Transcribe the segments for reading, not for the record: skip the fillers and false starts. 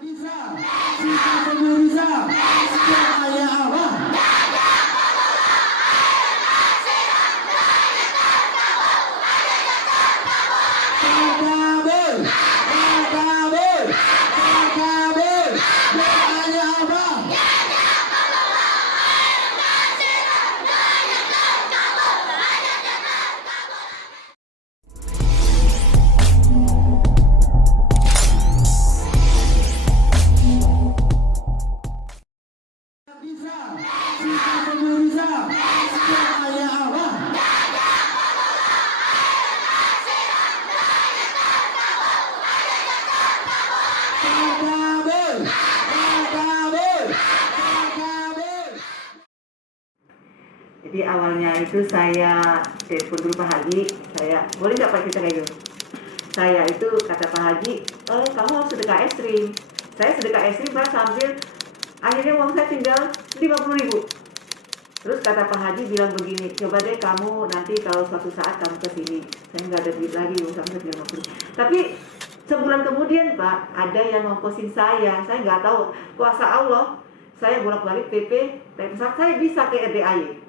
Bisa, kita semua bisa. Cahaya Allah. Takabur, takabur, takabur. Cahaya Allah. Bisa, kita semua bisa. Cahaya Allah. Takabur, takabur, takabur. Jadi awalnya itu saya telepon dulu Pak Haji, saya boleh nggak Pak kita kayak gitu? Saya itu kata Pak Haji, kamu harus sedekah ekstrim. Saya sedekah ekstrim Pak sambil akhirnya uang saya tinggal 50.000. Terus kata Pak Haji bilang begini, coba deh kamu nanti kalau suatu saat kamu kesini, saya nggak ada duit lagi, uang saya tinggal 50. Tapi sebulan kemudian Pak, ada yang ngongkosin saya nggak tahu kuasa Allah. Saya bolak-balik PP, saya bisa ke RDAY.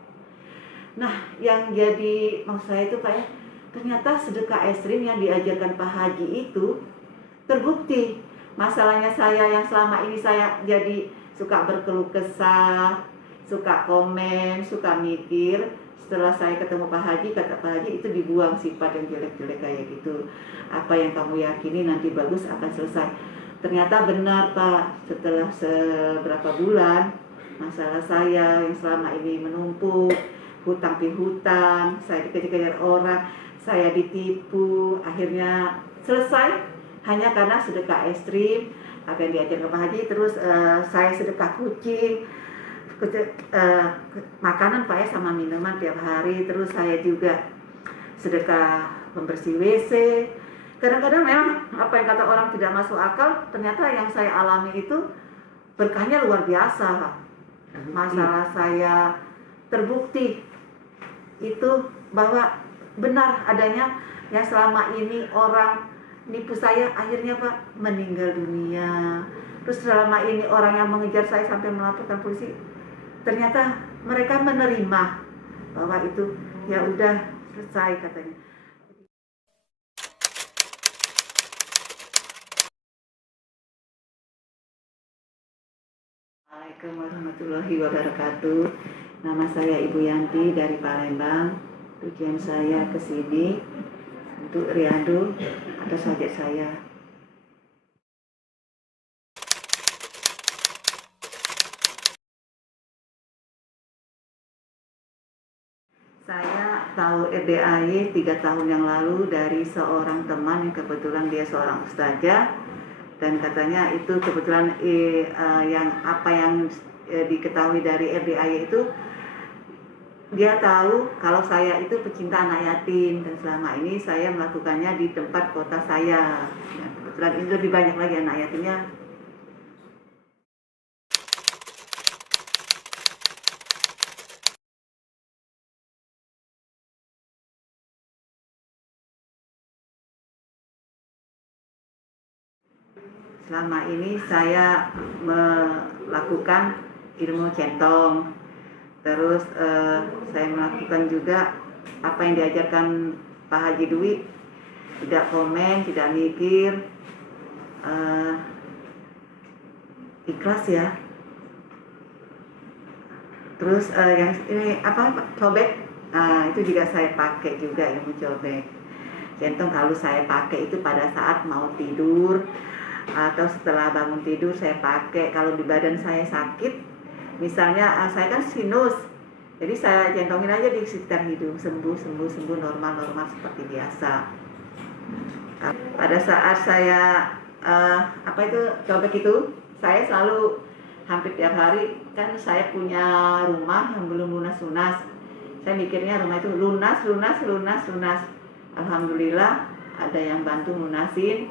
Nah, yang jadi maksud saya itu kayak ternyata sedekah ekstrim yang diajarkan Pak Haji itu terbukti. Masalahnya saya yang selama ini saya jadi suka berkeluh kesah, suka komen, suka mikir. Setelah saya ketemu Pak Haji, kata Pak Haji itu dibuang sifat yang jelek-jelek kayak gitu. Apa yang kamu yakini nanti bagus akan selesai. Ternyata benar Pak, setelah seberapa bulan masalah saya yang selama ini menumpuk, hutang piutang, saya dikejar-kejar orang, saya ditipu, akhirnya selesai hanya karena sedekah ekstrim apa yang diajarkan Pak Haji. Terus saya sedekah kucing, makanan Pak ya, sama minuman tiap hari. Terus saya juga sedekah pembersih WC. Kadang-kadang memang apa yang kata orang tidak masuk akal, ternyata yang saya alami itu berkahnya luar biasa. Masalah saya terbukti itu bahwa benar adanya yang selama ini orang nipu saya, akhirnya Pak meninggal dunia. Terus selama ini orang yang mengejar saya sampai melaporkan polisi, ternyata mereka menerima bahwa itu ya udah selesai katanya. Assalamualaikum warahmatullahi wabarakatuh. Nama saya Ibu Yanti dari Palembang. Tujuan saya ke sini untuk riadu atas hajat saya. Saya tahu RDAY 3 tahun yang lalu dari seorang teman yang kebetulan dia seorang ustazah, dan katanya itu kebetulan yang apa yang diketahui dari RDAY itu, dia tahu kalau saya itu pecinta anak yatim, dan selama ini saya melakukannya di tempat kota saya. Ya, kebetulan ini lebih banyak lagi anak yatimnya. Selama ini saya melakukan ilmu centong, terus saya melakukan juga apa yang diajarkan Pak Haji Dwi, tidak komen, tidak mikir, ikhlas ya. Terus yang ini apa, cobek, itu juga saya pakai juga ilmu cobek. Centong kalau saya pakai itu pada saat mau tidur atau setelah bangun tidur saya pakai. Kalau di badan saya sakit, misalnya saya kan sinus, jadi saya centongin aja di sekitar hidung, sembuh normal seperti biasa. Pada saat saya apa itu cobek itu, saya selalu hampir tiap hari, kan saya punya rumah yang belum lunas. Saya mikirnya rumah itu lunas. Alhamdulillah ada yang bantu lunasin,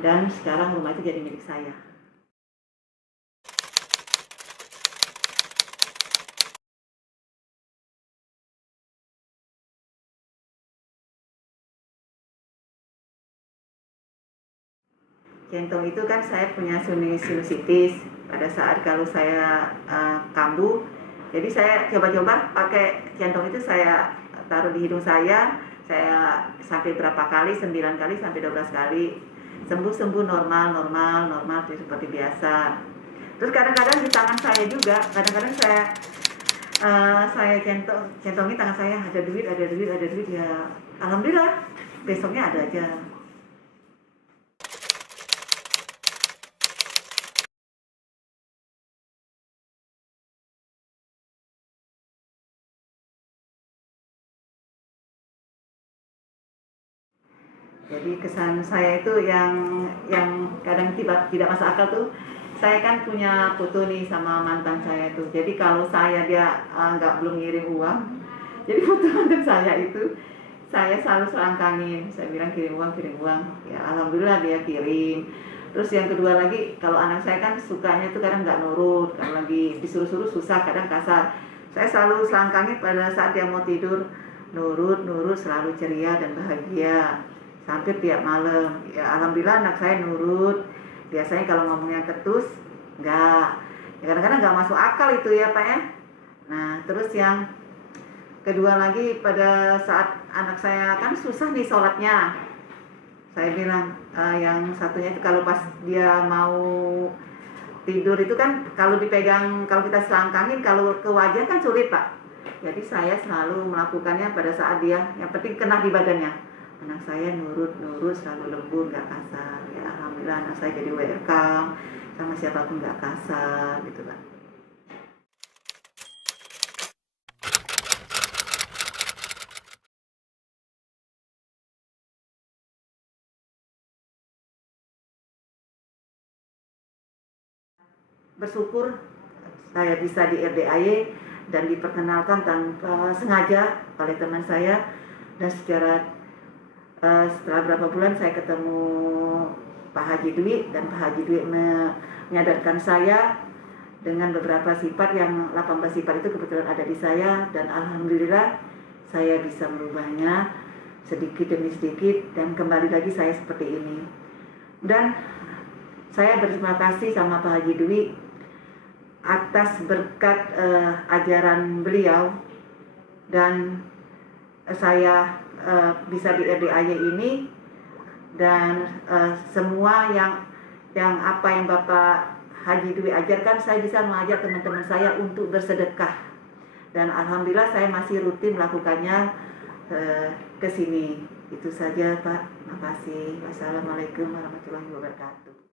dan sekarang rumah itu jadi milik saya. Jantung itu kan saya punya sinusitis pada saat kalau saya kambuh. Jadi saya coba-coba pakai jantung itu, saya taruh di hidung saya sampai berapa kali, 9 kali sampai 12 kali. Sembuh normal seperti biasa. Terus kadang-kadang di tangan saya juga, kadang-kadang saya centongi tangan saya, ada duit ya. Alhamdulillah, besoknya ada aja. Jadi kesan saya itu yang kadang tidak masuk akal tuh, saya kan punya foto nih sama mantan saya tuh. Jadi kalau dia belum ngirim uang, jadi foto mantan saya itu saya selalu selangkangin. Saya bilang kirim uang. Ya alhamdulillah dia kirim. Terus yang kedua lagi, kalau anak saya kan sukanya itu kadang nggak nurut, kalau lagi disuruh-suruh susah, kadang kasar. Saya selalu selangkangin pada saat dia mau tidur, nurut, selalu ceria dan bahagia. Hampir tiap malam. Ya alhamdulillah anak saya nurut. Biasanya kalau ngomongnya ketus, enggak. Ya, kadang-kadang enggak masuk akal itu ya Pak ya. Nah terus yang kedua lagi, pada saat anak saya kan susah nih sholatnya, saya bilang yang satunya itu kalau pas dia mau tidur itu kan kalau dipegang, kalau kita selangkangin, kalau ke wajah kan sulit Pak. Jadi saya selalu melakukannya pada saat dia, yang penting kena di badannya. Anak saya nurut, selalu lembut, gak kasar. Ya alhamdulillah anak saya jadi welcome, sama siapapun gak kasar gitu Pak. Bersyukur saya bisa di RDAY dan diperkenalkan tanpa sengaja oleh teman saya, dan setelah berapa bulan saya ketemu Pak Haji Dwi, dan Pak Haji Dwi menyadarkan saya dengan beberapa sifat, yang 18 sifat itu kebetulan ada di saya, dan alhamdulillah saya bisa merubahnya sedikit demi sedikit, dan kembali lagi saya seperti ini. Dan saya berterima kasih sama Pak Haji Dwi atas berkat ajaran beliau, dan saya bisa di RDAY ini, dan semua yang apa yang Bapak Haji Dwi ajarkan, saya bisa mengajar teman-teman saya untuk bersedekah, dan alhamdulillah saya masih rutin melakukannya ke sini. Itu saja Pak, terima kasih. Wassalamualaikum warahmatullahi wabarakatuh.